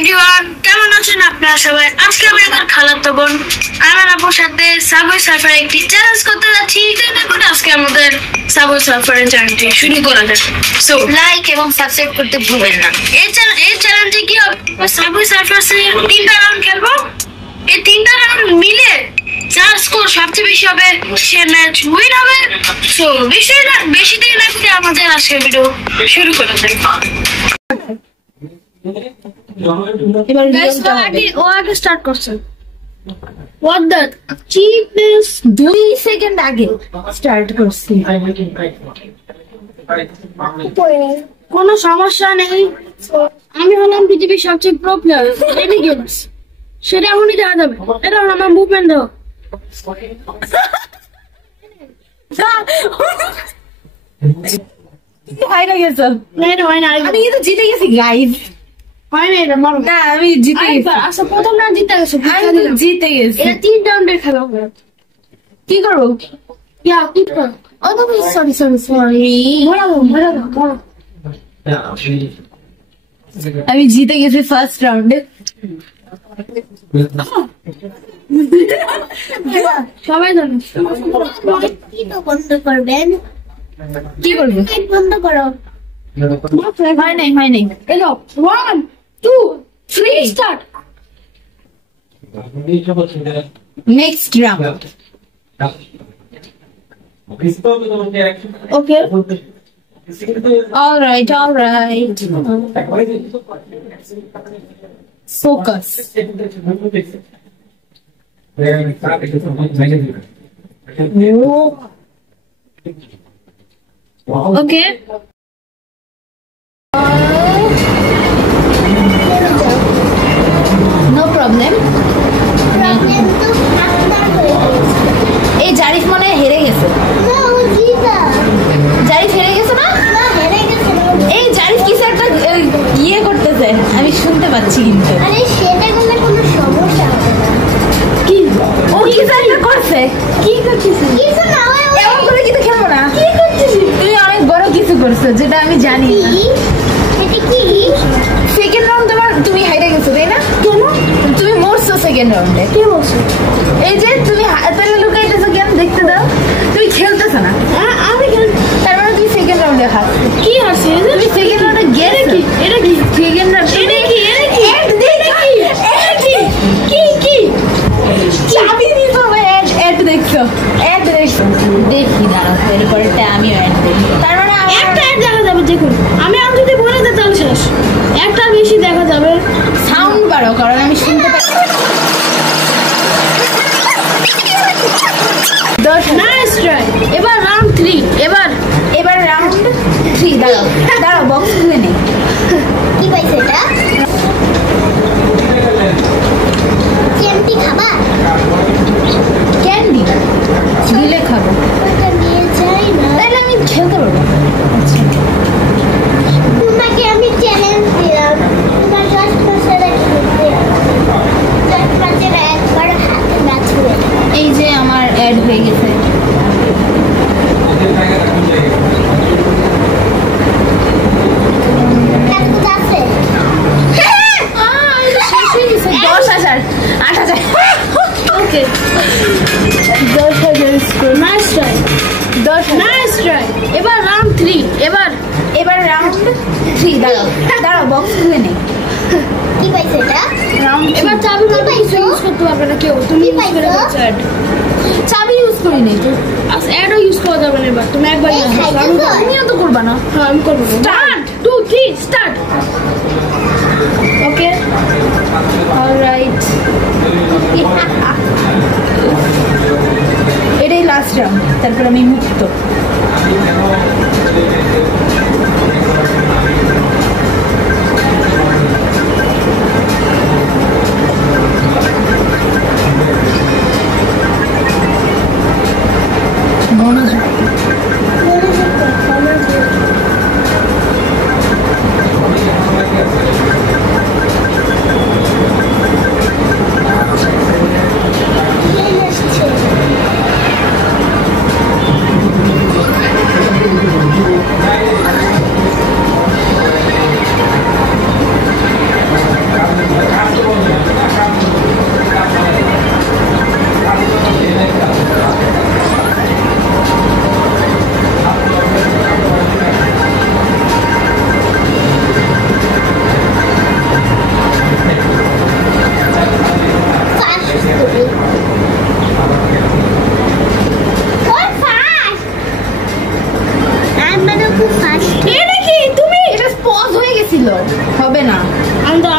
Everyone, কেমন আছেন আপনারা সবাই? আজকে আমি আমার খালাতো বোন আমার আপুর সাথে সাবওয়ে সার্ফার একটি চ্যালেঞ্জ করতে যাচ্ছি। দেখুন আজকে আমাদের সাবওয়ে সার্ফারের চ্যালেঞ্জটি শুরু করা যাক। সো লাইক এবং সাবস্ক্রাইব করতে ভুলবেন না। এই চ্যালেঞ্জে কি হবে? সাবওয়ে সার্ফারের 3টা রাউন্ড খেলবো। এই 3টা রাউন্ড মিলে যার স্কোর সবচেয়ে বেশি হবে সে ম্যাচ উইন হবে। সো বেশি দেরি না করে আমাদের আজকের ভিডিও শুরু করা যাক। আগে স্টার্ট করছেন। What the cheapness? 2 সেকেন্ড আগে স্টার্ট করছি। কোনো সমস্যা নেই। আমি হলাম পৃথিবীর সবচেয়ে প্রো প্লেয়ার এনি গেমস। সেটা এখনই দেখা যাবে। এটা হলো আমার মুভমেন্ট দাও। হাইরা গেছো। আমি কিন্তু জিতে গেছি গাইস। না আমি জিতে গেছি। আচ্ছা প্রথম রাউন্ড জিতে গেছো। আমি জিতে গেছি। এটা 3 রাউন্ডের খেলা হবে। কি করবো? কি করো? ও তুমি সরি। আমি জিতে গেছি ফার্স্ট রাউন্ডে। সবাই জানো। বন্ধ করবেন, কি করবো? বন্ধ করো। হয় নাই এলো 1 2 3 start. Next round. Okay alright focus. Okay no problem. Problem তো আপনার হয়ে গেছে। এই জারিফ মনে হয় হেরে গেছে। না, ও জিতা। জারিফ হেরে গেছে না? না, হেরে গেছে। এই জারিফ কিছু একটা ইয়ে করতেছে, আমি শুনতে পাচ্ছি কিন্তু। আরে সেটা করলে কোনো সমস্যা হবে না। কি ও কিছু একটা করছে? কি করছিস? কিছু না, এমন করে কিন্তু খেলবো না। কি করছিস তুই? অনেক বড় কিছু করছো যেটা আমি জানি না। এটা কি? সেকেন্ড রাউন্ড তুমি হাইরে গেছো তাই না? কেন? তুমি মরছো সেকেন্ড রাউন্ডে। কে বলছো? এই যে তুমি হাতে লুকাইতেছো কেন? দেখতে দাও। তুমি খেলতেছো না। আমি তার মানে তুমি সেকেন্ড রাউন্ডে হারছো। কি আছে? তুমি সেকেন্ড রাউন্ডে গেছো। এটা কি? সেকেন্ড রাউন্ড চাবি দিছো অ্যাড দেখছো? দেখি দাঁড়াও, এরপরেরটা আমিও অ্যাড দেখি। তার মানে একটা অ্যাড দেখা যাবে। দেখুন আমি যদি বলে দিই তাহলে শেষ। একটা বেশি দেখা যাবে। সাউন্ড বাড়াও কারণ আমি শুনতে পাচ্ছি। Nice try. এবার রাউন্ড 3। এবার রাউন্ড 3। দাঁড়াও বক্স খুলে নেই। কি পাইছে এটা? কেমতি খাবার? ক্যান্ডি দিলে খাবো। ওটা নিয়ে যাই না। তাহলে আমি খেলতে পারবো। তোমাকে আমি চ্যালেঞ্জ দিলাম, তোমার 10 বছর খেলতে 10 বছর একবার হাতে ম্যাচ হয়ে এই যে আমার অ্যাড হয়ে গেছে। আছে। 10,000 ওকে 10,000 score. Nice try. 10,000। Nice try. এবার রাউন্ড 3। এবার রাউন্ড 3। দাঁড়াও বক্স খুলে নেই। কি পাইছে এটা? রাউন্ড এবার চাবি মতো কিছু ইউজ করতে পারবে না কেউ। তুমি কি ইউজ করে পাইছো? দিচ্ছ অ্যাড। চাবি ইউজ করি নেই তো। আচ্ছা অ্যাডও ইউজ করা যাবে না। এবার তুমি একবার এই খাইছো? তুমিও তো করবা না। হ্যাঁ আমি করবো। 1 2 3 স্টার্ট। ওকে অলরাইট এটাই লাস্ট রাউন্ড, তারপর আমি মুক্ত। মনোযোগ।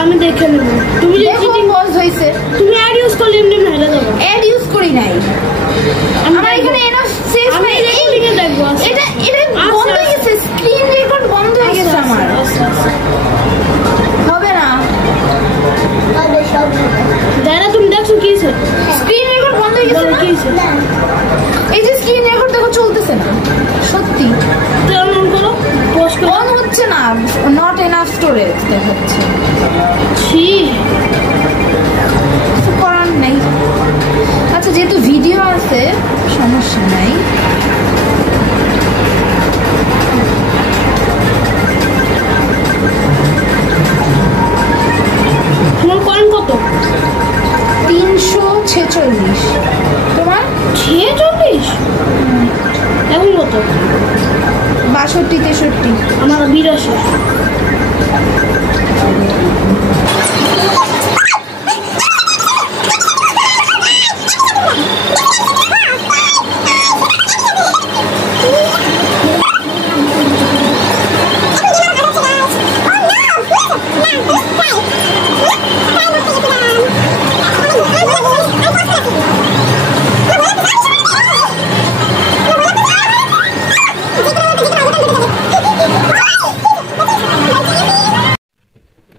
আমি দেখে নেব। তুমি যে দেখো পজ হইছে। তুমি অ্যাড ইউজ করলে এমনি হেলে যাবে। অ্যাড ইউজ করি নাই। আমার এখানে এনা সেভ নাই। রেকর্ডিং এ দেখবো। এটা বন্ধ হয়ে গেছে, স্ক্রিন রেকর্ড বন্ধ হয়ে গেছে আমার। হবে না। হবে সব হবে। দাঁড়া তুমি দেখছো কি হইছে? স্ক্রিন রেকর্ড বন্ধ হয়ে গেছে বলো না? কি হইছে? না এই যে স্ক্রিন রেকর্ড দেখো চলতেছে না। সত্যি তো অন করো, পোস্ট করো। অন হচ্ছে না, নট এনাফ স্টোরেজ দেখাচ্ছে। ছি, কিছু করার নাই। আচ্ছা যেহেতু ভিডিও আছে সমস্যা নাই। তোমার কয়েন কত? 346। তোমার 46? এখন কত? 62 63। আমার 82।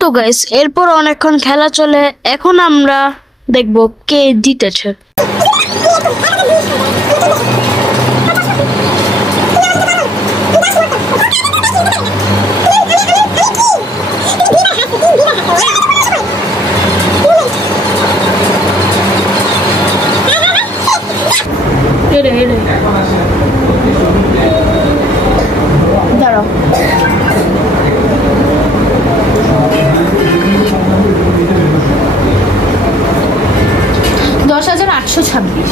তো গাইস এরপর অনেকক্ষণ খেলা চলে, এখন আমরা দেখব কে জিতেছে। দাঁড়াও। দশ 826।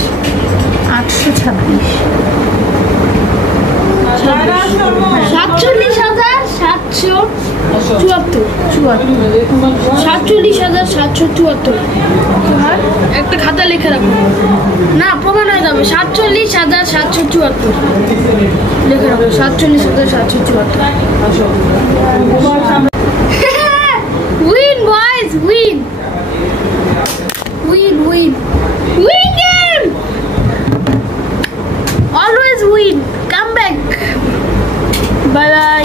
826। 47,774। তোমার একটা খাতা লিখে রাখো, না প্রমাণ হয়ে যাবে। 47,774 লিখে রাখো। 47,774। Win boys, win. Win game. Always win. Come back. Bye bye.